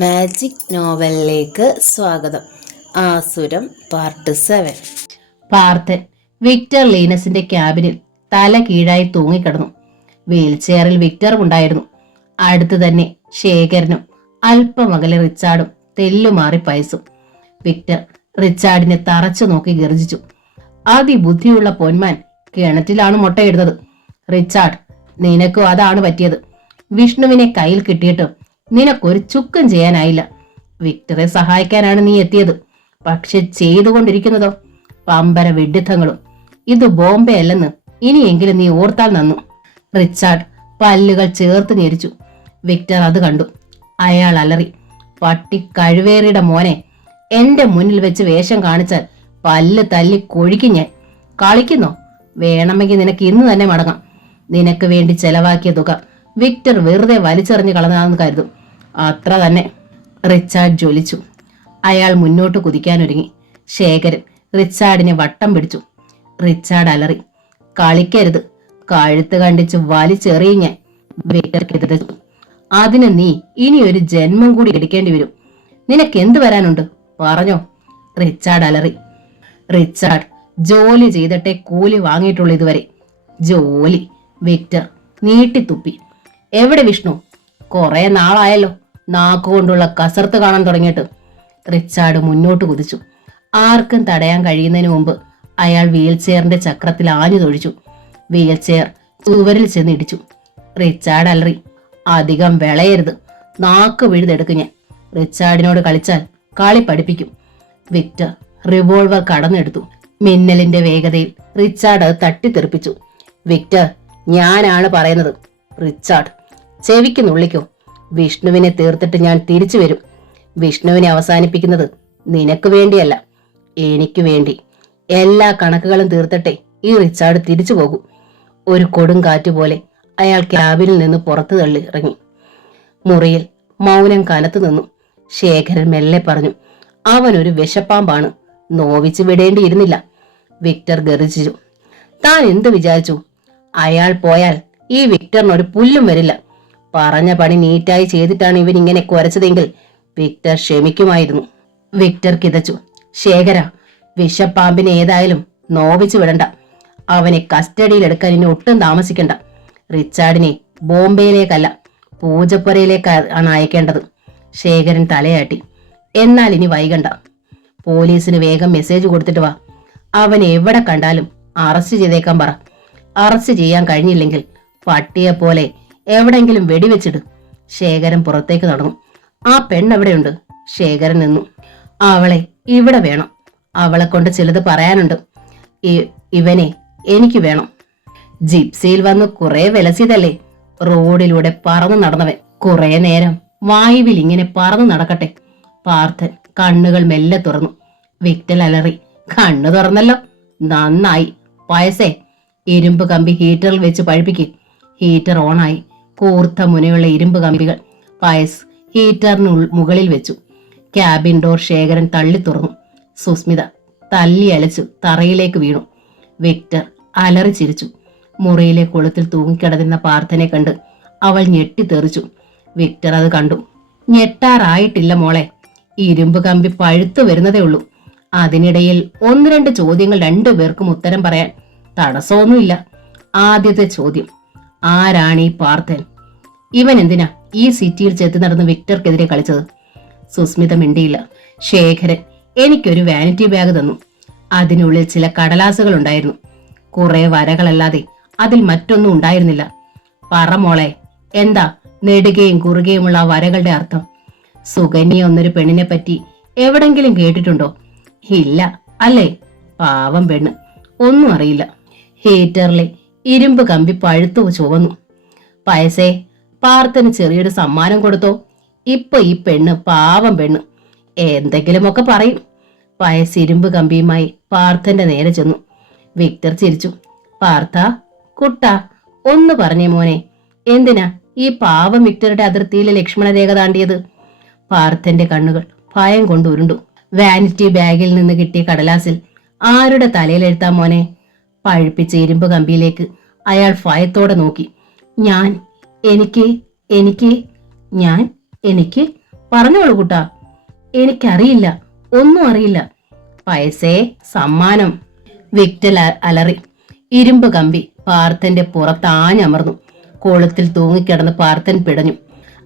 Magic നോവലിലേക്ക് സ്വാഗതം. ആസുരം part 7. Parthan Victor ലീനസിന്റെ ക്യാബിനിൽ തല കീഴായി തൂങ്ങിക്കിടന്നു. വീൽചെയറിൽ വിക്ടറും ഉണ്ടായിരുന്നു. അടുത്തു തന്നെ ശേഖരനും അല്പമകലെ റിച്ചാർഡും തെല്ലുമാറി പയസും. വിക്ടർ റിച്ചാർഡിനെ തറച്ചു നോക്കി ഗർജിച്ചു. അതിബുദ്ധിയുള്ള പൊന്മാൻ കിണറ്റിലാണ് മുട്ടയിടുന്നത്. റിച്ചാർഡ്, നിനക്കും അതാണ് പറ്റിയത്. വിഷ്ണുവിനെ കയ്യിൽ കിട്ടിയിട്ട് നിനക്കൊരു ചുക്കും ചെയ്യാനായില്ല. വിക്ടറെ സഹായിക്കാനാണ് നീ എത്തിയത്. പക്ഷെ ചെയ്തുകൊണ്ടിരിക്കുന്നതോ പമ്പര വിഡ്ഢിത്തങ്ങളും. ഇത് ബോംബെ അല്ലെന്ന് ഇനിയെങ്കിലും നീ ഓർത്താൽ നന്നു. റിച്ചാർഡ് പല്ലുകൾ ചേർത്ത് ഞെരിച്ചു. വിക്ടർ അത് കണ്ടു. അയാൾ അലറി, പട്ടി കഴിവേറിയുടെ മോനെ, എന്റെ മുന്നിൽ വെച്ച് വേഷം കാണിച്ചാൽ പല്ല് തല്ലി കൊഴിക്കും ഞാൻ. കളിക്കുന്നോ? വേണമെങ്കിൽ നിനക്ക് ഇന്ന് തന്നെ മടങ്ങാം. നിനക്ക് വേണ്ടി ചെലവാക്കിയ തുക വിക്ടർ വെറുതെ വലിച്ചെറിഞ്ഞു കളഞ്ഞാണെന്ന് കരുതും. അത്ര തന്നെ. റിച്ചാർഡ് ജ്വലിച്ചു. അയാൾ മുന്നോട്ട് കുതിക്കാനൊരുങ്ങി. ശേഖരൻ റിച്ചാർഡിനെ വട്ടം പിടിച്ചു. റിച്ചാർഡ് അലറി, കളിക്കരുത്, കഴുത്ത് കണ്ടിച്ച് വലിച്ചെറിയും ഞാൻ. വിക്ടർക്കെതിരെ, അതിന് നീ ഇനി ഒരു ജന്മം കൂടി എടുക്കേണ്ടി വരും. നിനക്ക് എന്ത് വരാനുണ്ട് പറഞ്ഞോ? റിച്ചാർഡ് അലറി. റിച്ചാർഡ് ജോലി ചെയ്തിട്ടേ കൂലി വാങ്ങിയിട്ടുള്ളൂ ഇതുവരെ. ജോലി? വിക്ടർ നീട്ടിത്തുപ്പി. എവിടെ വിഷ്ണു? കുറെ നാളായല്ലോ നാക്കുകൊണ്ടുള്ള കസർത്ത് കാണാൻ തുടങ്ങിയിട്ട്. റിച്ചാർഡ് മുന്നോട്ട് കുതിച്ചു. ആർക്കും തടയാൻ കഴിയുന്നതിന് മുമ്പ് അയാൾ വീൽചെയറിന്റെ ചക്രത്തിൽ ആഞ്ഞു തൊഴിച്ചു. വീൽചെയർ ചുവരിൽ ചെന്നിടിച്ചു. റിച്ചാർഡ് അലറി, അധികം വിളയരുത്, നാക്ക് വിഴുതെടുക്കും ഞാൻ. റിച്ചാർഡിനോട് കളിച്ചാൽ കളി പഠിപ്പിക്കും. Victor revolver കടന്നെടുത്തു. മിന്നലിന്റെ വേഗതയിൽ റിച്ചാർഡ് അത് തട്ടിത്തെറിപ്പിച്ചു. വിക്ടർ, ഞാനാണ് പറയുന്നത്. റിച്ചാർഡ്, ചെവിക്ക് നുള്ളിക്കോ. വിഷ്ണുവിനെ തീർത്തിട്ട് ഞാൻ തിരിച്ചു വരും. വിഷ്ണുവിനെ അവസാനിപ്പിക്കുന്നത് നിനക്ക് വേണ്ടിയല്ല, എനിക്ക് വേണ്ടി. എല്ലാ കണക്കുകളും തീർത്തിട്ടെ ഈ റിച്ചാർഡ് തിരിച്ചു പോകൂ. ഒരു കൊടുങ്കാറ്റ് പോലെ അയാൾ ക്യാബിനിൽ നിന്ന് പുറത്തു തള്ളി ഇറങ്ങി. മുറിയിൽ മൗനം കനത്തു നിന്നു. ശേഖരൻ മെല്ലെ പറഞ്ഞു, അവനൊരു വിശപ്പാമ്പാണ്, നോവിച്ചു വിടേണ്ടിയിരുന്നില്ല. വിക്ടർ ഗർജിച്ചു. താൻ എന്ത് വിചാരിച്ചു? അയാൾ പോയാൽ ഈ വിക്ടറിനൊരു പുല്ലും വരില്ല. പറഞ്ഞ പണി നീറ്റായി ചെയ്തിട്ടാണ് ഇവൻ ഇങ്ങനെ കുരച്ചതെങ്കിൽ വിക്ടർ ക്ഷമിക്കുമായിരുന്നു. വിക്ടർ കിതച്ചു. ശേഖര, വിഷപ്പാമ്പിനെ ഏതായാലും നോവിച്ചു വിടണ്ട. അവനെ കസ്റ്റഡിയിൽ എടുക്കാൻ ഇനി ഒട്ടും താമസിക്കണ്ട. റിച്ചാർഡിനെ ബോംബെയിലേക്കല്ല, പൂജപ്പുരയിലേക്കാണ് അയക്കേണ്ടത്. ശേഖരൻ തലയാട്ടി. എന്നാൽ ഇനി വൈകണ്ട. പോലീസിന് വേഗം മെസ്സേജ് കൊടുത്തിട്ട് വാ. അവനെ എവിടെ കണ്ടാലും അറസ്റ്റ് ചെയ്തേക്കാൻ പറ. അറസ്റ്റ് ചെയ്യാൻ കഴിഞ്ഞില്ലെങ്കിൽ പട്ടിയെ പോലെ എവിടെങ്കിലും വെടിവെച്ചിട്. ശേഖരൻ പുറത്തേക്ക് നടന്നു. ആ പെണ്ണെവിടെയുണ്ട്? ശേഖരൻ നിന്നു. അവളെ ഇവിടെ വേണം. അവളെ കൊണ്ട് ചിലത് പറയാനുണ്ട്. ഇവനെ എനിക്ക് വേണം. ജിപ്സിയിൽ വന്ന് കുറെ വിലസിയതല്ലേ റോഡിലൂടെ പറന്നു നടന്നവൻ. കുറെ നേരം വായുവിൽ ഇങ്ങനെ പറന്നു നടക്കട്ടെ. പാർത്ഥൻ കണ്ണുകൾ മെല്ലെ തുറന്നു. വിക്ടർ അലറി, കണ്ണു തുറന്നല്ലോ, നന്നായി. പയസേ, ഇരുമ്പ് കമ്പി ഹീറ്ററിൽ വെച്ച് പഴിപ്പിക്കും. ഹീറ്റർ ഓണായി. കൂർത്ത മുനയുള്ള ഇരുമ്പ് കമ്പികൾ പയസ് ഹീറ്ററിന് മുകളിൽ വെച്ചു. ക്യാബിൻ ഡോർ ശേഖരൻ തള്ളി തുറന്നു. സുസ്മിത തല്ലി അലച്ചു തറയിലേക്ക് വീണു. വിക്ടർ അലറി ചിരിച്ചു. മുറിയിലെ കൊളുത്തിൽ തൂങ്ങിക്കിടന്ന പാർത്ഥനെ കണ്ട് അവൾ ഞെട്ടിത്തെറിച്ചു. വിക്ടർ അത് കണ്ടു. ഞെട്ടാറായിട്ടില്ല മോളെ, ഇരുമ്പ് കമ്പി പഴുത്തു വരുന്നതേ ഉള്ളൂ. അതിനിടയിൽ ഒന്ന് രണ്ട് ചോദ്യങ്ങൾ രണ്ടുപേർക്കും ഉത്തരം പറയാൻ തടസ്സമൊന്നുമില്ല. ആദ്യത്തെ ചോദ്യം, ആരാണ് ഈ പാർത്ഥൻ? ഇവൻ എന്തിനാ ഈ സിറ്റിയിൽ ചെത്തി നടന്ന് വിക്ടർക്കെതിരെ കളിച്ചത്? സുസ്മിത മിണ്ടിയില്ല. ശേഖരൻ എനിക്കൊരു വാനിറ്റി ബാഗ് തന്നു. അതിനുള്ളിൽ ചില കടലാസുകൾ ഉണ്ടായിരുന്നു. കുറെ വരകളല്ലാതെ അതിൽ മറ്റൊന്നും ഉണ്ടായിരുന്നില്ല. പറ മോളെ, എന്താ നെടുകയും കുറുകയുമുള്ള ആ വരകളുടെ അർത്ഥം? സുകന്യ എന്നൊരു പെണ്ണിനെ പറ്റി എവിടെങ്കിലും കേട്ടിട്ടുണ്ടോ? ഇല്ല അല്ലേ? പാവം പെണ്ണ്, ഒന്നും അറിയില്ല. ഹീറ്ററിലെ ഇരുമ്പ് കമ്പി പഴുത്തു ചുവന്നു. പയസേ, പാർത്ഥന് ചെറിയൊരു സമ്മാനം കൊടുത്തോ? ഇപ്പൊ ഈ പെണ്ണ് പാവം പെണ്ണ് എന്തെങ്കിലുമൊക്കെ പറയും. പയസ് ഇരുമ്പ് കമ്പിയുമായി പാർത്ഥന്റെ നേരെ ചെന്നു. വിക്ടർ ചിരിച്ചു. പാർത്ഥ കുട്ട, ഒന്ന് പറഞ്ഞേ മോനെ, എന്തിനാ ഈ പാവം വിക്ടറുടെ അതിർത്തിയിലെ ലക്ഷ്മണരേഖ താണ്ടിയത്? പാർത്ഥന്റെ കണ്ണുകൾ ഭയം കൊണ്ട് ഉരുണ്ടു. വാനിറ്റി ബാഗിൽ നിന്ന് കിട്ടിയ കടലാസിൽ ആരുടെ തലയിലെഴുത്താ മോനെ? പഴുപ്പിച്ച ഇരുമ്പ് കമ്പിയിലേക്ക് അയാൾ ഭയത്തോടെ നോക്കി. ഞാൻ എനിക്ക് എനിക്ക് ഞാൻ എനിക്ക് പറഞ്ഞോളൂ കുട്ടാ. എനിക്കറിയില്ല, ഒന്നും അറിയില്ല. പയസേ, സമ്മാനം. വിക്ടർ അലറി. ഇരുമ്പ് കമ്പി പാർത്ഥന്റെ പുറത്താഞ്ഞമർന്നു. കൊളുത്തിൽ തൂങ്ങിക്കിടന്ന് പാർത്ഥൻ പിടഞ്ഞു.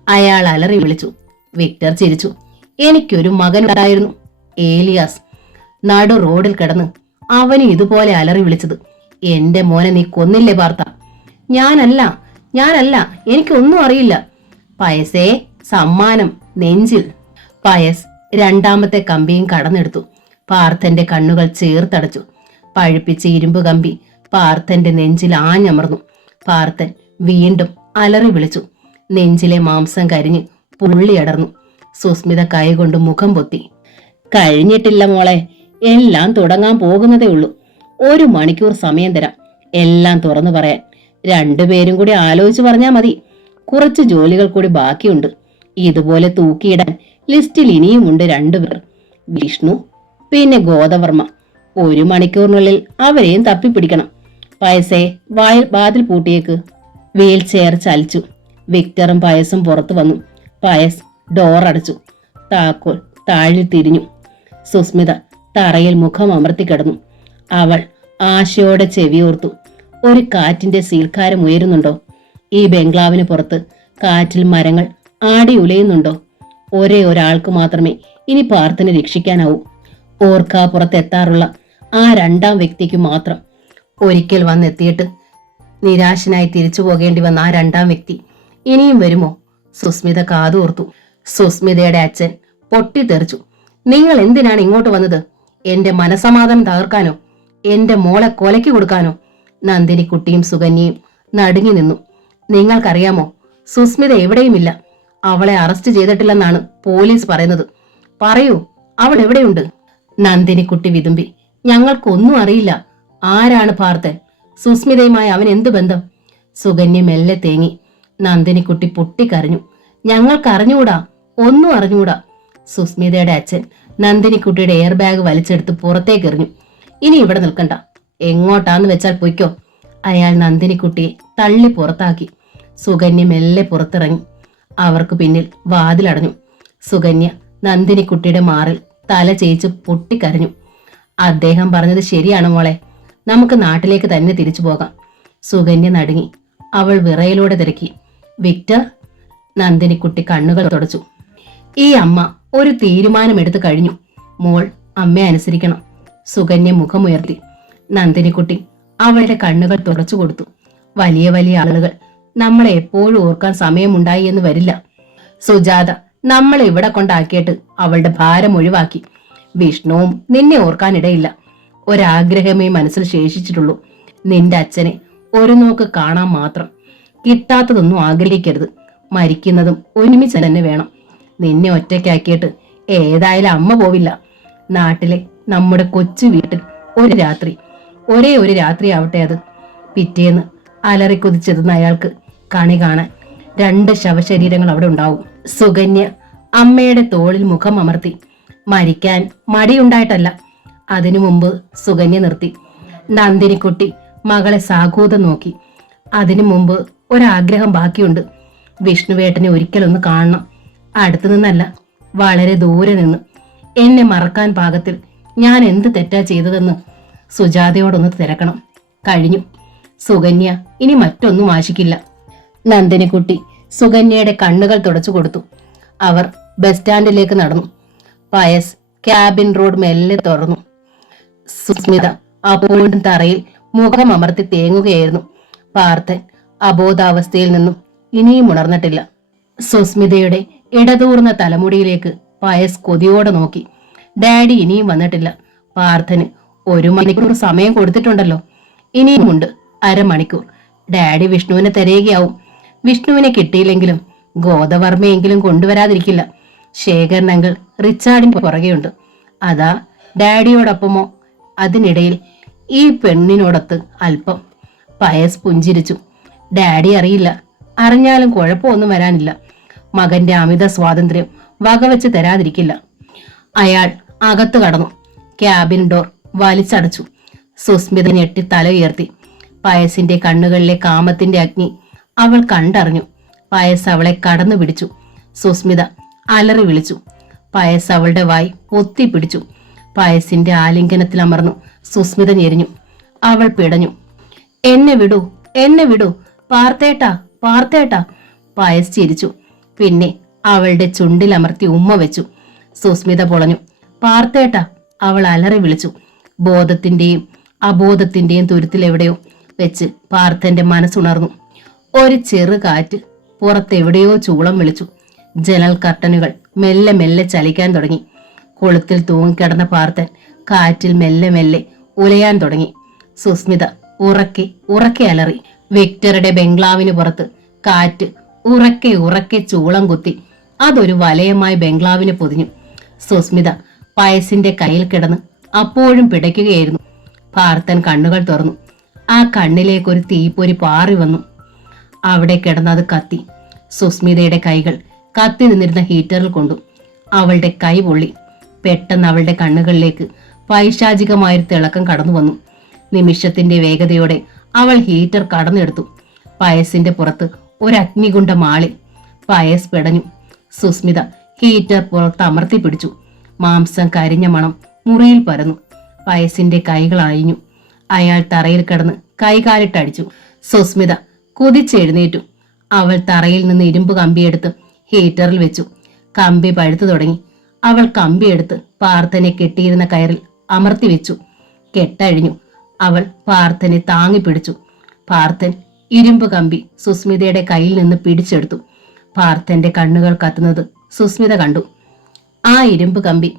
അയാൾ അലറി വിളിച്ചു. വിക്ടർ ചിരിച്ചു. എനിക്കൊരു മകനുണ്ടായിരുന്നു, ഏലിയാസ്. നടു റോഡിൽ കിടന്ന് അവന് ഇതുപോലെ അലറി വിളിച്ചത്. എന്റെ മോനെ നീ കൊന്നില്ലേ പാർത്ഥ? ഞാനല്ല, എനിക്കൊന്നും അറിയില്ല. പയസേ, സമ്മാനം നെഞ്ചിൽ. പയസ് രണ്ടാമത്തെ കമ്പിയും കടന്നെടുത്തു. പാർത്ഥന്റെ കണ്ണുകൾ ചേർത്തടച്ചു. പഴുപ്പിച്ച ഇരുമ്പ് കമ്പി പാർത്ഥന്റെ നെഞ്ചിൽ ആഞ്ഞമർന്നു. പാർത്ഥൻ വീണ്ടും അലറി വിളിച്ചു. നെഞ്ചിലെ മാംസം കരിഞ്ഞ് പുള്ളിയടർന്നു. സുസ്മിത കൈകൊണ്ട് മുഖം പൊത്തി. കഴിഞ്ഞിട്ടില്ല മോളെ, എല്ലാം തുടങ്ങാൻ പോകുന്നതേ ഉള്ളൂ. 1 മണിക്കൂർ സമയം തരാം എല്ലാം തുറന്നു പറയാൻ. രണ്ടുപേരും കൂടി ആലോചിച്ച് പറഞ്ഞാൽ മതി. കുറച്ച് ജോലികൾ കൂടി ബാക്കിയുണ്ട്. ഇതുപോലെ തൂക്കിയിടാൻ ലിസ്റ്റിൽ ഇനിയുമുണ്ട് 2 പേർ, വിഷ്ണു പിന്നെ ഗോദവർമ്മ. 1 മണിക്കൂറിനുള്ളിൽ അവരെയും തപ്പിപ്പിടിക്കണം. പയസേ, വാതിൽ പൂട്ടിയേക്ക്. Wheel chair ചലിച്ചു. വിക്ടറും പയസും പുറത്തു വന്നു. പയസ് ഡോർ അടച്ചു. താക്കോൽ താഴിൽ തിരിഞ്ഞു. സുസ്മിത തറയിൽ മുഖം അമർത്തി കിടന്നു. അവൾ ആശയോടെ ചെവിയോർത്തു. ഒരു കാറ്റിന്റെ സീൽക്കാരം ഉയരുന്നുണ്ടോ? ഈ ബംഗ്ലാവിന് പുറത്ത് കാറ്റിൽ മരങ്ങൾ ആടി ഉലയുന്നുണ്ടോ? ഒരേ ഒരാൾക്ക് മാത്രമേ ഇനി പാർത്ഥനെ രക്ഷിക്കാനാവൂ. ഓർക്കാപ്പുറത്തെത്താറുള്ള ആ 2ാം വ്യക്തിക്ക് മാത്രം. ഒരിക്കൽ വന്നെത്തിയിട്ട് നിരാശനായി തിരിച്ചു പോകേണ്ടി വന്ന ആ 2ാം വ്യക്തി ഇനിയും വരുമോ? സുസ്മിത കാതോർത്തു. സുസ്മിതയുടെ അച്ഛൻ പൊട്ടിത്തെറിച്ചു. നിങ്ങൾ എന്തിനാണ് ഇങ്ങോട്ട് വന്നത്? എന്റെ മനസമാധാനം തകർക്കാനോ? എന്റെ മോളെ കൊലയ്ക്ക് കൊടുക്കാനോ? നന്ദിനിക്കുട്ടിയും സുകന്യയും നടുങ്ങി നിന്നു. നിങ്ങൾക്കറിയാമോ, സുസ്മിത എവിടെയുമില്ല. അവളെ അറസ്റ്റ് ചെയ്തിട്ടില്ലെന്നാണ് പോലീസ് പറയുന്നത്. പറയൂ, അവൾ എവിടെയുണ്ട്? നന്ദിനിക്കുട്ടി വിതുമ്പി. ഞങ്ങൾക്കൊന്നും അറിയില്ല. ആരാണ് പാർത്ഥൻ? സുസ്മിതയുമായി അവൻ എന്തു ബന്ധം? സുകന്യ മെല്ലെ തേങ്ങി. നന്ദിനിക്കുട്ടി പൊട്ടിക്കരഞ്ഞു. ഞങ്ങൾക്കറിഞ്ഞൂടാ, ഒന്നും അറിഞ്ഞൂടാ. സുസ്മിതയുടെ അച്ഛൻ നന്ദിനിക്കുട്ടിയുടെ എയർ ബാഗ് വലിച്ചെടുത്ത് പുറത്തേക്കെറിഞ്ഞു. ഇനി ഇവിടെ നിൽക്കണ്ട, എങ്ങോട്ടാന്ന് വെച്ചാൽ പൊയ്ക്കോ. അയാൾ നന്ദിനിക്കുട്ടിയെ തള്ളി പുറത്താക്കി. സുകന്യ മെല്ലെ പുറത്തിറങ്ങി. അവർക്ക് പിന്നിൽ വാതിലടഞ്ഞു. സുകന്യ നന്ദിനിക്കുട്ടിയുടെ മാറിൽ തല ചേച്ച് പൊട്ടിക്കരഞ്ഞു. അദ്ദേഹം പറഞ്ഞത് ശരിയാണ് മോളെ, നമുക്ക് നാട്ടിലേക്ക് തന്നെ തിരിച്ചു പോകാം. സുകന്യ നടുങ്ങി. അവൾ വിറയലോടെ തിരക്കി. വിക്ടർ? നന്ദിനിക്കുട്ടി കണ്ണുകൾ തുടച്ചു. ഈ അമ്മ ഒരു തീരുമാനമെടുത്തു കഴിഞ്ഞു. മോൾ അമ്മയെ അനുസരിക്കണം. സുകന്യ മുഖമുയർത്തി. നന്ദിനിക്കുട്ടി അവളുടെ കണ്ണുകൾ തുടച്ചു കൊടുത്തു. വലിയ വലിയ ആളുകൾ നമ്മളെ എപ്പോഴും ഓർക്കാൻ സമയമുണ്ടായി എന്ന് വരില്ല. സുജാത നമ്മളെ ഇവിടെ കൊണ്ടാക്കിയിട്ട് അവളുടെ ഭാരം ഒഴിവാക്കി. വിഷ്ണുവും നിന്നെ ഓർക്കാനിടയില്ല. ഒരാഗ്രഹമേ മനസ്സിൽ ശേഷിച്ചിട്ടുള്ളൂ, നിന്റെ അച്ഛനെ ഒരു നോക്ക് കാണാൻ മാത്രം. കിട്ടാത്തതൊന്നും ആഗ്രഹിക്കരുത്. മരിക്കുന്നതും ഒരുമിച്ച് തന്നെ വേണം. നിന്നെ ഒറ്റയ്ക്കാക്കിയിട്ട് ഏതായാലും അമ്മ പോവില്ല. നാട്ടിലെ നമ്മുടെ കൊച്ചു വീട്ടിൽ ഒരു രാത്രി, ഒരേ ഒരു രാത്രി ആവട്ടെ അത്. പിറ്റേന്ന് അലറിക്കുതിച്ചെത്തുന്ന അയാൾക്ക് കണി കാണാൻ 2 ശവശരീരങ്ങൾ അവിടെ ഉണ്ടാവും. സുകന്യ അമ്മയുടെ തോളിൽ മുഖം അമർത്തി. മരിക്കാൻ മടിയുണ്ടായിട്ടല്ല. അതിനു മുമ്പ് സുകന്യ നിർത്തി. നന്ദിനിക്കുട്ടി മകളെ സാഗൂതം നോക്കി. അതിനു മുമ്പ് ഒരാഗ്രഹം ബാക്കിയുണ്ട്. വിഷ്ണുവേട്ടനെ ഒരിക്കലൊന്ന് കാണണം. അടുത്തു നിന്നല്ല, വളരെ ദൂരെ നിന്ന്. എന്നെ മറക്കാൻ പാകത്തിൽ ഞാൻ എന്ത് തെറ്റാ ചെയ്തതെന്ന് സുജാതയോടൊന്ന് തിരക്കണം. കഴിഞ്ഞു. സുകന്യ ഇനി മറ്റൊന്നും ആശിക്കില്ല. നന്ദിനിക്കുട്ടി സുകന്യയുടെ കണ്ണുകൾ തുടച്ചു കൊടുത്തു. അവർ ബസ് സ്റ്റാൻഡിലേക്ക് നടന്നു. പയസ് ക്യാബിൻ റോഡ് മെല്ലെ തുറന്നു. സുസ്മിത അപ്പോഴും തറയിൽ മുഖം അമർത്തി തേങ്ങുകയായിരുന്നു. പാർത്ഥൻ അബോധാവസ്ഥയിൽ നിന്നും ഇനിയും ഉണർന്നിട്ടില്ല. സുസ്മിതയുടെ ഇടതൂർന്ന തലമുടിയിലേക്ക് പയസ് കൊതിയോടെ നോക്കി. ഡാഡി ഇനിയും വന്നിട്ടില്ല. പാർത്ഥന് 1 മണിക്കൂർ സമയം കൊടുത്തിട്ടുണ്ടല്ലോ. ഇനിയുമുണ്ട് 1/2 മണിക്കൂർ. ഡാഡി വിഷ്ണുവിനെ തിരയുകയാവും. വിഷ്ണുവിനെ കിട്ടിയില്ലെങ്കിലും ഗോദവർമ്മയെങ്കിലും കൊണ്ടുവരാതിരിക്കില്ല. ശേഖരൻ അങ്കിൾ റിച്ചാർഡിന്റെ പുറകെയുണ്ട്. അതാ ഡാഡിയോടൊപ്പമോ അതിനിടയിൽ ഈ പെണ്ണിനോടൊത്ത് അല്പം. പയസ് പുഞ്ചിരിച്ചു. ഡാഡി അറിയില്ല. അറിഞ്ഞാലും കുഴപ്പമൊന്നും വരാനില്ല. മകന്റെ അമിത സ്വാതന്ത്ര്യം വകവെച്ച് തരാതിരിക്കില്ല. അയാൾ അകത്ത് കടന്നു. Cabin door വലിച്ചടച്ചു. സുസ്മിത ഞെട്ടി തല ഉയർത്തി. പയസിന്റെ കണ്ണുകളിലെ കാമത്തിന്റെ അഗ്നി അവൾ കണ്ടറിഞ്ഞു. പയസ് അവളെ കടന്നു പിടിച്ചു. സുസ്മിത അലറി വിളിച്ചു. പയസ് അവളുടെ വായി പൊത്തിപ്പിടിച്ചു. പയസിന്റെ ആലിംഗനത്തിൽ അമർന്നു സുസ്മിത ഞെരിഞ്ഞു. അവൾ പിടഞ്ഞു. എന്നെ വിടൂ, എന്നെ വിടൂ, പാർത്തേട്ടാ, പാർത്തേട്ടാ. പയസ് ചിരിച്ചു. പിന്നെ അവളുടെ ചുണ്ടിലമർത്തി ഉമ്മ വെച്ചു. സുസ്മിത പൊളഞ്ഞു. പാർത്തേട്ടാ, അവൾ അലറി വിളിച്ചു. ബോധത്തിന്റെയും അബോധത്തിന്റെയും തുരുത്തിലെവിടെയോ വെച്ച് പാർത്ഥന്റെ മനസ്സുണർന്നു. ഒരു ചെറു കാറ്റ് പുറത്തെവിടെയോ ചൂളം വിളിച്ചു. ജനൽ കർട്ടനുകൾ മെല്ലെ മെല്ലെ ചലിക്കാൻ തുടങ്ങി. കൊളുത്തിൽ തൂങ്ങിക്കിടന്ന പാർത്ഥൻ കാറ്റിൽ മെല്ലെ മെല്ലെ ഉലയാൻ തുടങ്ങി. സുസ്മിത ഉറക്കെ ഉറക്കെ അലറി. വിക്ടറുടെ ബംഗ്ലാവിന് പുറത്ത് കാറ്റ് ഉറക്കെ ഉറക്കെ ചൂളം കുത്തി. അതൊരു വലയമായി ബംഗ്ലാവിനെ പൊതിഞ്ഞു. സുസ്മിത പയസിന്റെ കയ്യിൽ കിടന്ന് അപ്പോഴും പിടയ്ക്കുകയായിരുന്നു. പാർത്ഥൻ കണ്ണുകൾ തുറന്നു. ആ കണ്ണിലേക്കൊരു തീപ്പൊരി പാറി വന്നു. അവിടെ കിടന്നത് കത്തി. സുസ്മിതയുടെ കൈകൾ കത്തി നിന്നിരുന്ന ഹീറ്ററിൽ കൊണ്ടു. അവളുടെ കൈ പൊള്ളി. പെട്ടെന്ന് അവളുടെ കണ്ണുകളിലേക്ക് പൈശാചികമായൊരു തിളക്കം കടന്നു വന്നു. നിമിഷത്തിന്റെ വേഗതയോടെ അവൾ ഹീറ്റർ കടന്നെടുത്തു. പയസിന്റെ പുറത്ത് ഒരു അഗ്നികുണ്ഡ മാളി. പയസ് പിടഞ്ഞു. സുസ്മിത ഹീറ്റർ പുറത്ത് അമർത്തി പിടിച്ചു. മാംസം കരിഞ്ഞ മണം മുറിയിൽ പരന്നു. പയസിന്റെ കൈകൾ അഴിഞ്ഞു. അയാൾ തറയിൽ കിടന്ന് കൈകാലിട്ടടിച്ചു. സുസ്മിത കുതിച്ചെഴുന്നേറ്റു. അവൾ തറയിൽ നിന്ന് ഇരുമ്പ് കമ്പിയെടുത്ത് ഹീറ്ററിൽ വെച്ചു. കമ്പി പഴുത്തു തുടങ്ങി. അവൾ കമ്പിയെടുത്ത് പാർത്ഥനെ കെട്ടിയിരുന്ന കയറിൽ അമർത്തി വെച്ചു. കെട്ടഴിഞ്ഞു. അവൾ പാർത്ഥനെ താങ്ങി പിടിച്ചു. പാർത്ഥൻ ഇരുമ്പ് കമ്പി സുസ്മിതയുടെ കയ്യിൽ നിന്ന് പിടിച്ചെടുത്തു. പാർത്ഥന്റെ കണ്ണുകൾ കത്തുന്നത് സുസ്മിത കണ്ടു. ആ ഇരുമ്പ് കമ്പി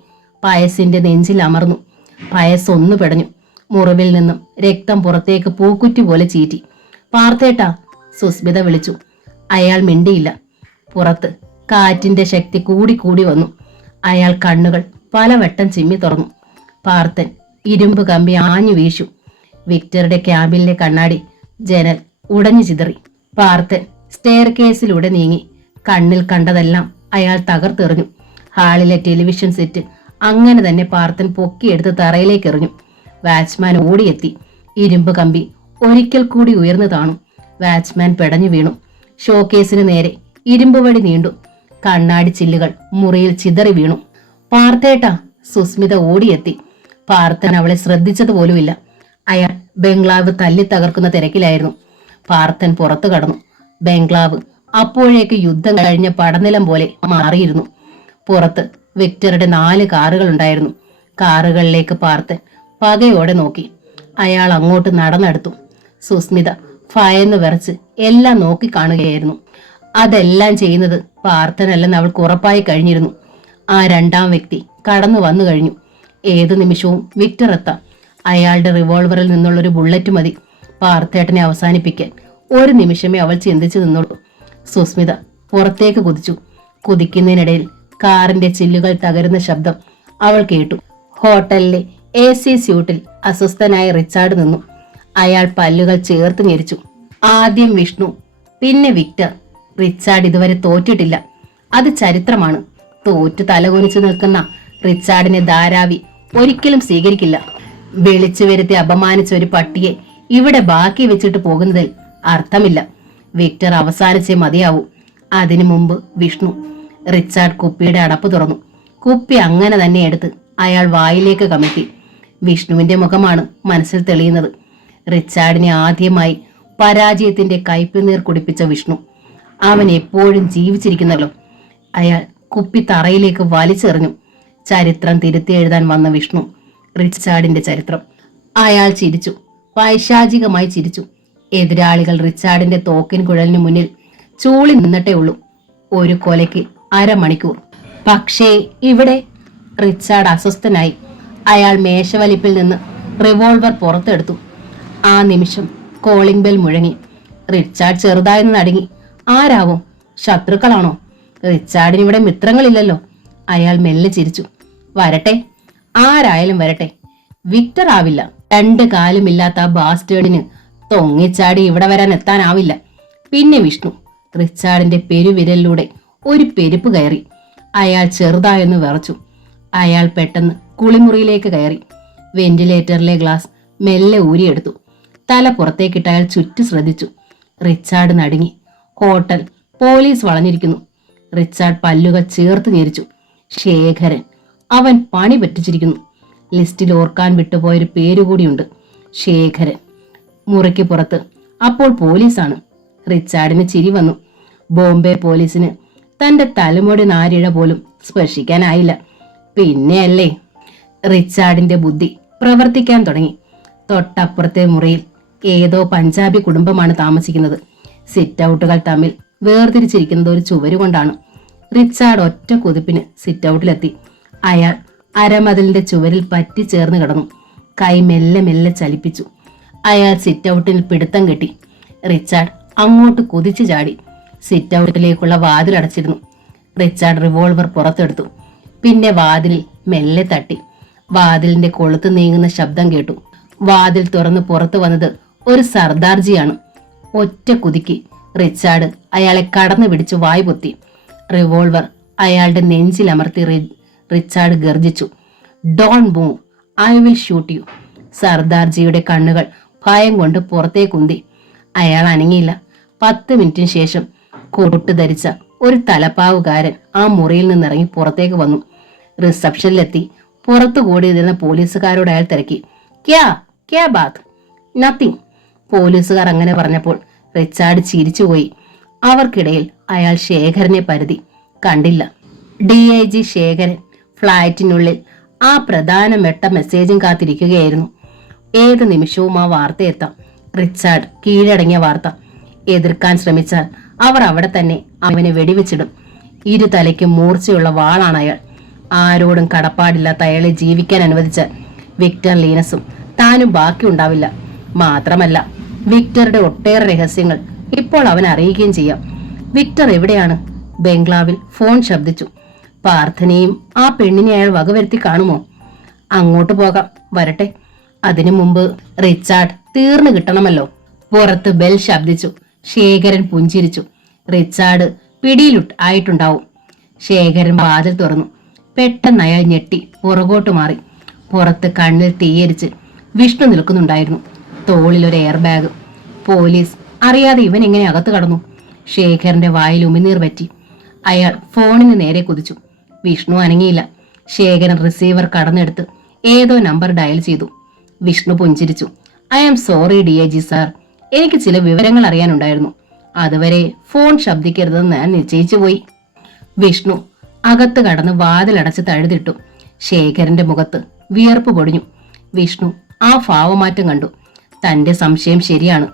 പയസിന്റെ നെഞ്ചിൽ അമർന്നു. പയസ് ഒന്നു പിടഞ്ഞു. മുറിവിൽ നിന്നും രക്തം പുറത്തേക്ക് പൂക്കുറ്റി പോലെ ചീറ്റി. പാർത്ഥേട്ടാ, സുസ്മിത വിളിച്ചു. അയാൾ മിണ്ടിയില്ല. പുറത്ത് കാറ്റിന്റെ ശക്തി കൂടി കൂടി വന്നു. അയാൾ കണ്ണുകൾ പലവട്ടം ചിമ്മി തുറന്നു. പാർത്ഥൻ ഇരുമ്പ് കമ്പി ആഞ്ഞു വീശു. വിക്ടറുടെ ക്യാബിനിലെ കണ്ണാടി ജനൽ ഉടഞ്ഞു ചിതറി. പാർത്ഥൻ സ്റ്റെയർ കേസിലൂടെ നീങ്ങി. കണ്ണിൽ കണ്ടതെല്ലാം അയാൾ തകർത്തെറിഞ്ഞു. ഹാളിലെ ടെലിവിഷൻ സെറ്റ് അങ്ങനെ തന്നെ പാർത്ഥൻ പൊക്കിയെടുത്ത് തറയിലേക്ക് എറിഞ്ഞു. വാച്ച്മാൻ ഓടിയെത്തി. ഇരുമ്പ് കമ്പി ഒരിക്കൽ കൂടി ഉയർന്നു താണു. വാച്ച്മാൻ പെടഞ്ഞു വീണു. ഷോക്കേസിന് നേരെ ഇരുമ്പ് വടി നീണ്ടു. കണ്ണാടി ചില്ലുകൾ മുറിയിൽ ചിതറി വീണു. പാർത്ഥേട്ടാ, സുസ്മിത ഓടിയെത്തി. പാർത്ഥൻ അവളെ ശ്രദ്ധിച്ചതുപോലുമില്ല. അയാൾ ബംഗ്ലാവ് തല്ലി തകർക്കുന്ന തിരക്കിലായിരുന്നു. പാർത്ഥൻ പുറത്തു കടന്നു. ബംഗ്ലാവ് അപ്പോഴേക്ക് യുദ്ധം കഴിഞ്ഞ പടനിലം പോലെ മാറിയിരുന്നു. പുറത്ത് വിക്ടറുടെ 4 കാറുകൾ ഉണ്ടായിരുന്നു. കാറുകളിലേക്ക് പാർത്ഥൻ പകയോടെ നോക്കി. അയാൾ അങ്ങോട്ട് നടന്നെടുത്തു. സുസ്മിത ഭയന്ന് വിറച്ച് എല്ലാം നോക്കി കാണുകയായിരുന്നു. അതെല്ലാം ചെയ്യുന്നത് പാർത്ഥനല്ലെന്ന് അവൾക്ക് ഉറപ്പായി കഴിഞ്ഞിരുന്നു. ആ 2ാം വ്യക്തി കടന്നു വന്നു കഴിഞ്ഞു. ഏതു നിമിഷവും വിക്ടർ എത്താം. അയാളുടെ റിവോൾവറിൽ നിന്നുള്ളൊരു ബുള്ളറ്റ് മതി പാർത്ഥേട്ടനെ അവസാനിപ്പിക്കാൻ. ഒരു നിമിഷമേ അവൾ ചിന്തിച്ചു നിന്നുള്ളൂ. സുസ്മിത പുറത്തേക്ക് കുതിച്ചു. കുതിക്കുന്നതിനിടയിൽ കാറിന്റെ ചില്ലുകൾ തകരുന്ന ശബ്ദം അവൾ കേട്ടു. ഹോട്ടലിലെ AC സ്യൂട്ടിൽ അസ്വസ്ഥനായ റിച്ചാർഡ് നിന്നു. അയാൾ പല്ലുകൾ ചേർത്ത് ഞെരിച്ചു. ആദ്യം വിഷ്ണു, പിന്നെ വിക്ടർ. റിച്ചാർഡ് ഇതുവരെ തോറ്റിട്ടില്ല. അത് ചരിത്രമാണ്. തോറ്റു തലകുനിച്ചു നിൽക്കുന്ന റിച്ചാർഡിനെ ധാരാവി ഒരിക്കലും സ്വീകരിക്കില്ല. വിളിച്ചു വരുത്തി അപമാനിച്ച ഒരു പട്ടിയെ ഇവിടെ ബാക്കി വെച്ചിട്ട് പോകുന്നതിൽ അർത്ഥമില്ല. വിക്ടർ അവസാനിച്ചേ മതിയാവൂ. അതിനു മുമ്പ് വിഷ്ണു. റിച്ചാർഡ് കുപ്പിയുടെ അടപ്പ് തുറന്നു. കുപ്പി അങ്ങനെ തന്നെ എടുത്ത് അയാൾ വായിലേക്ക് കമഴ്ത്തി. വിഷ്ണുവിന്റെ മുഖമാണ് മനസ്സിൽ തെളിയുന്നത്. റിച്ചാർഡിനെ ആദ്യമായി പരാജയത്തിന്റെ കയ്പുനീർ കുടിപ്പിച്ച വിഷ്ണു. അവൻ എപ്പോഴും ജീവിച്ചിരിക്കുന്നല്ലോ. അയാൾ കുപ്പി തറയിലേക്ക് വലിച്ചെറിഞ്ഞു. ചരിത്രം തിരുത്തി എഴുതാൻ വന്ന വിഷ്ണു. റിച്ചാർഡിന്റെ ചരിത്രം. അയാൾ ചിരിച്ചു. പൈശാചികമായി ചിരിച്ചു. എതിരാളികൾ റിച്ചാർഡിന്റെ തോക്കിൻ കുഴലിന് മുന്നിൽ ചൂളി നിന്നിട്ടേ ഉള്ളൂ. ഒരു കൊലയ്ക്ക് അരമണിക്കൂർ. പക്ഷേ ഇവിടെ റിച്ചാർഡ് അസ്വസ്ഥനായി. അയാൾ മേശവലിപ്പിൽ നിന്ന് റിവോൾവർ പുറത്തെടുത്തു. ആ നിമിഷം കോളിംഗ് ബെൽ മുഴങ്ങി. റിച്ചാർഡ് ചെറുതായെന്ന് നടുങ്ങി. ആരാവും? ശത്രുക്കളാണോ? റിച്ചാർഡിന് ഇവിടെ മിത്രങ്ങളില്ലല്ലോ. അയാൾ മെല്ലെ ചിരിച്ചു. വരട്ടെ, ആരായാലും വരട്ടെ. വിക്ടർ ആവില്ല. 2 കാലുമില്ലാത്ത ആ ബാസ്റ്റേഡിന് തൊങ്ങിച്ചാടി ഇവിടെ വരാൻ എത്താനാവില്ല. പിന്നെ വിഷ്ണു. റിച്ചാർഡിന്റെ പെരുവിരലിലൂടെ ഒരു പെരുപ്പ് കയറി. അയാൾ ചെറുതായെന്ന് വിറച്ചു. അയാൾ പെട്ടെന്ന് കുളിമുറിയിലേക്ക് കയറി. വെന്റിലേറ്ററിലെ ഗ്ലാസ് മെല്ലെ ഊരിയെടുത്തു. തല പുറത്തേക്കിട്ട് അയാൾ ചുറ്റും ശ്രദ്ധിച്ചു. റിച്ചാർഡ് നടുങ്ങി. ഹോട്ടൽ പോലീസ് വളഞ്ഞിരിക്കുന്നു. റിച്ചാർഡ് പല്ലുകൾ ചേർത്ത് ഞെരിച്ചു. ശേഖരൻ, അവൻ പണി പറ്റിച്ചിരിക്കുന്നു. ലിസ്റ്റിൽ ഓർക്കാൻ വിട്ടുപോയൊരു പേരുകൂടിയുണ്ട്, ശേഖരൻ. മുറിക്ക് പുറത്ത് അപ്പോൾ പോലീസാണ്. റിച്ചാർഡിന് ചിരി വന്നു. ബോംബെ പോലീസിന് തന്റെ തലമുടി നാരിഴ പോലും സ്പർശിക്കാനായില്ല. പിന്നെയല്ലേ റിച്ചാർഡിന്റെ ബുദ്ധി പ്രവർത്തിക്കാൻ തുടങ്ങി. തൊട്ടപ്പുറത്തെ മുറിയിൽ ഏതോ പഞ്ചാബി കുടുംബമാണ് താമസിക്കുന്നത്. സിറ്റ് ഔട്ടുകൾ തമ്മിൽ വേർതിരിച്ചിരിക്കുന്നത് ഒരു ചുവരുകൊണ്ടാണ്. റിച്ചാർഡ് ഒറ്റ കുതിപ്പിന് സിറ്റ് ഔട്ടിലെത്തി. അയാൾ അരമതിലിന്റെ ചുവരിൽ പറ്റിച്ചേർന്ന് കിടന്നു. കൈ മെല്ലെ മെല്ലെ ചലിപ്പിച്ചു. അയാൾ സിറ്റ് ഔട്ടിൽ പിടുത്തം കെട്ടി. റിച്ചാർഡ് അങ്ങോട്ട് കുതിച്ചു ചാടി. സിറ്റ് ഔട്ടിലേക്കുള്ള വാതിൽ അടച്ചിരുന്നു. റിച്ചാർഡ് റിവോൾവർ പുറത്തെടുത്തു. പിന്നെ വാതിലിൽ മെല്ലെ തട്ടി. വാതിലിന്റെ കൊളുത്ത് നീങ്ങുന്ന ശബ്ദം കേട്ടു. വാതിൽ തുറന്ന് പുറത്തു വന്നത് ഒരു സർദാർജിയാണ്. ഒറ്റ കുതിക്ക് റിച്ചാർഡ് അയാളെ കടന്നു പിടിച്ചു വായ് പൊത്തി. റിവോൾവർ അയാളുടെ നെഞ്ചിൽ അമർത്തി റിച്ചാർഡ് ഗർജിച്ചു, "don't move, I will shoot you." സർദാർജിയുടെ കണ്ണുകൾ ഭയം കൊണ്ട് പുറത്തേക്കുന്തി. അയാൾ അനങ്ങിയില്ല. 10 മിനിറ്റിന് ശേഷം കോട്ട് ധരിച്ച ഒരു തലപ്പാവുകാരൻ ആ മുറിയിൽ നിന്നിറങ്ങി പുറത്തേക്ക് വന്നു. റിസപ്ഷനിലെത്തി പുറത്തു കൂടിയിരുന്ന പോലീസുകാരോട് അയാൾ തിരക്കി, "ക്യാ ക്യാ ബാത്?" "നത്തിങ്." പോലീസുകാർ അങ്ങനെ പറഞ്ഞപ്പോൾ റിച്ചാർഡ് ചിരിച്ചുപോയി. അവർക്കിടയിൽ അയാൾ ശേഖരനെ പരുതി. കണ്ടില്ല. DIG ശേഖരൻ ഫ്ളാറ്റിനുള്ളിൽ ആ പ്രധാന മെട്ട മെസ്സേജും കാത്തിരിക്കുകയായിരുന്നു. ഏത് നിമിഷവും ആ വാർത്ത എത്താം. റിച്ചാർഡ് കീഴടങ്ങിയ വാർത്ത. എതിർക്കാൻ ശ്രമിച്ചാൽ അവർ അവിടെ തന്നെ അവനെ വെടിവെച്ചിടും. ഇരുതലയ്ക്കും മൂർച്ചയുള്ള വാളാണ് അയാൾ. ആരോടും കടപ്പാടില്ലാത്ത അയാളെ ജീവിക്കാൻ അനുവദിച്ച വിക്ടർ ലീനസും താനും ബാക്കിയുണ്ടാവില്ല. മാത്രമല്ല, വിക്ടറുടെ ഒട്ടേറെ രഹസ്യങ്ങൾ ഇപ്പോൾ അവൻ അറിയുകയും ചെയ്യാം. വിക്ടർ എവിടെയാണ്? ബംഗ്ലാവിൽ ഫോൺ ശബ്ദിച്ചു. പാർത്ഥനെയും ആ പെണ്ണിനെ അയാൾ വകവരുത്തി കാണുമോ? അങ്ങോട്ട് പോകാം, വരട്ടെ. അതിനു മുമ്പ് റിച്ചാർഡ് തീർന്നു കിട്ടണമല്ലോ. പുറത്ത് ബെൽ ശബ്ദിച്ചു. ശേഖരൻ പുഞ്ചിരിച്ചു. റിച്ചാർഡ് ആയിട്ടുണ്ടാവും. ശേഖരൻ വാതിൽ തുറന്നു. പെട്ടെന്ന് അയാൾ ഞെട്ടി പുറകോട്ട് മാറി. പുറത്ത് കണ്ണിൽ തീയരിച്ച് വിഷ്ണു നിൽക്കുന്നുണ്ടായിരുന്നു. തോളിൽ ഒരു എയർ ബാഗ്. പോലീസ് അറിയാതെ ഇവൻ എങ്ങനെ അകത്ത് കടന്നു? ശേഖരന്റെ വായിൽ ഉമിനീർ പറ്റി. അയാൾ ഫോണിന് നേരെ കുതിച്ചു. വിഷ്ണു അനങ്ങിയില്ല. ശേഖരൻ റിസീവർ കടന്നെടുത്ത് ഏതോ നമ്പർ ഡയൽ ചെയ്തു. വിഷ്ണു പുഞ്ചിരിച്ചു. "I am sorry DIG sir, എനിക്ക് ചില വിവരങ്ങൾ അറിയാനുണ്ടായിരുന്നു. അതുവരെ ഫോൺ ശബ്ദിക്കരുതെന്ന് ഞാൻ നിശ്ചയിച്ചു പോയി." വിഷ്ണു അകത്ത് കടന്ന് വാതിലടച്ച് തഴുതിട്ടു. ശേഖരന്റെ മുഖത്ത് വിയർപ്പ് പൊടിഞ്ഞു. വിഷ്ണു ആ ഭാവമാറ്റം കണ്ടു. തന്റെ സംശയം ശരിയാണ്.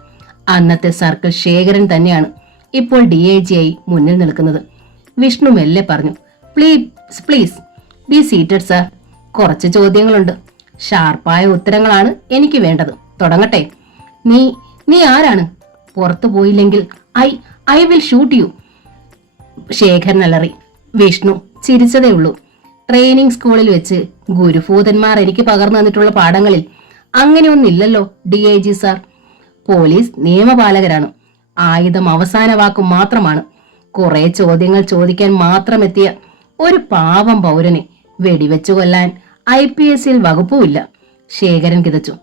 അന്നത്തെ സർക്കിൾ ശേഖരൻ തന്നെയാണ് ഇപ്പോൾ DIG ആയി മുന്നിൽ നിൽക്കുന്നത്. വിഷ്ണു മെല്ലെ പറഞ്ഞു, please please be seated sir. കുറച്ച് ചോദ്യങ്ങളുണ്ട്. ഷാർപ്പായ ഉത്തരങ്ങളാണ് എനിക്ക് വേണ്ടത്. തുടങ്ങട്ടെ? നീ ആരാണ്? പുറത്തു പോയില്ലെങ്കിൽ I will shoot you. Shekharan അലറി. വിഷ്ണു ചിരിച്ചതേ ഉള്ളൂ. ട്രെയിനിങ് സ്കൂളിൽ വെച്ച് ഗുരുഭൂതന്മാർ എനിക്ക് പകർന്നു തന്നിട്ടുള്ള പാഠങ്ങളിൽ അങ്ങനെയൊന്നില്ലല്ലോ DIG സാർ. പോലീസ് നിയമപാലകരാണ്. ആയുധം അവസാന വാക്കും മാത്രമാണ്. കുറെ ചോദ്യങ്ങൾ ചോദിക്കാൻ മാത്രമെത്തിയ ഒരു പാവം പൗരനെ വെടിവെച്ചു കൊല്ലാൻ IPS-ൽ വകുപ്പുമില്ല. ശേഖരൻ കിതച്ചു.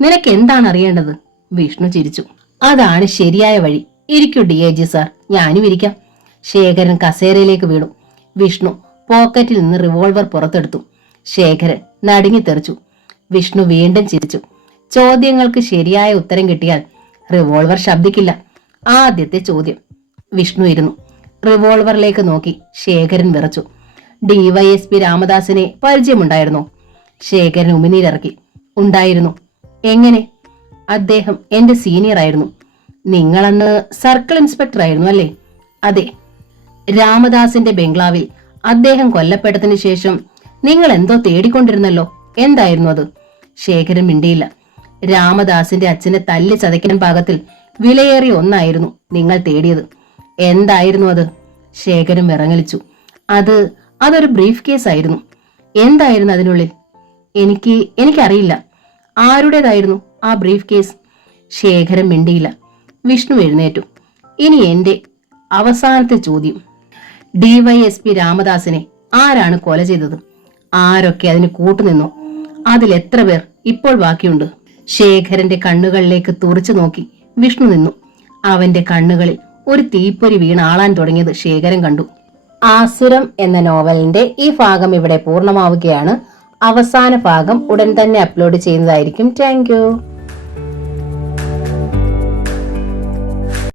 "നിനക്ക് എന്താണ് അറിയേണ്ടത്?" വിഷ്ണു ചിരിച്ചു. "അതാണ് ശരിയായ വഴി. ഇരിക്കൂ DIG സാർ, ഞാനും ഇരിക്കാം." ശേഖരൻ കസേരയിലേക്ക് വീണു. വിഷ്ണു പോക്കറ്റിൽ നിന്ന് റിവോൾവർ പുറത്തെടുത്തു. ശേഖരൻ നടുങ്ങിത്തെറിച്ചു. വിഷ്ണു വീണ്ടും ചിരിച്ചു. ചോദ്യങ്ങൾക്ക് ശരിയായ ഉത്തരം കിട്ടിയാൽ റിവോൾവർ ശബ്ദിക്കില്ല. ആദ്യത്തെ ചോദ്യം. വിഷ്ണു ഇരുന്നു. റിവോൾവറിലേക്ക് നോക്കി ശേഖരൻ വിറച്ചു. DYSP രാമദാസിനെ പരിചയമുണ്ടായിരുന്നോ? ശേഖരൻ ഉമിനീരിറക്കി. ഉണ്ടായിരുന്നു. എങ്ങനെ? അദ്ദേഹം എന്റെ സീനിയർ ആയിരുന്നു. നിങ്ങളന്ന് സർക്കിൾ ഇൻസ്പെക്ടർ ആയിരുന്നു അല്ലേ? അതെ. രാമദാസിന്റെ ബംഗ്ലാവിൽ അദ്ദേഹം കൊല്ലപ്പെട്ടതിനു ശേഷം നിങ്ങൾ എന്തോ തേടിക്കൊണ്ടിരുന്നല്ലോ, എന്തായിരുന്നു അത്? ശേഖരൻ മിണ്ടിയില്ല. രാമദാസിന്റെ അച്ഛനെ തല്ലി ചതയ്ക്കാൻ പാകത്തിൽ വിലയേറിയ ഒന്നായിരുന്നു നിങ്ങൾ തേടിയത്. എന്തായിരുന്നു അത്? ശേഖരൻ വിറങ്ങലിച്ചു. അതൊരു ബ്രീഫ് കേസ് ആയിരുന്നു. എന്തായിരുന്നു അതിനുള്ളിൽ? എനിക്കറിയില്ല. ആരുടേതായിരുന്നു ആ ബ്രീഫ് കേസ്? ശേഖരൻ മിണ്ടിയില്ല. വിഷ്ണു എഴുന്നേറ്റു. ഇനി എന്റെ അവസാനത്തെ ചോദ്യം. DYSP രാമദാസിനെ ആരാണ് കൊല ചെയ്തത്? ആരൊക്കെ അതിന് കൂട്ടുനിന്നോ? അതിലെത്ര പേർ ഇപ്പോൾ ബാക്കിയുണ്ട്? ശേഖരന്റെ കണ്ണുകളിലേക്ക് തുറച്ചു നോക്കി വിഷ്ണു നിന്നു. അവന്റെ കണ്ണുകളിൽ ഒരു തീപ്പൊരി വീണാളാൻ തുടങ്ങിയത് ശേഖരൻ കണ്ടു. ആസുരം എന്ന നോവലിന്റെ ഈ ഭാഗം ഇവിടെ പൂർണ്ണമാവുകയാണ്. അവസാന ഭാഗം ഉടൻ തന്നെ അപ്ലോഡ് ചെയ്യുന്നതായിരിക്കും. താങ്ക്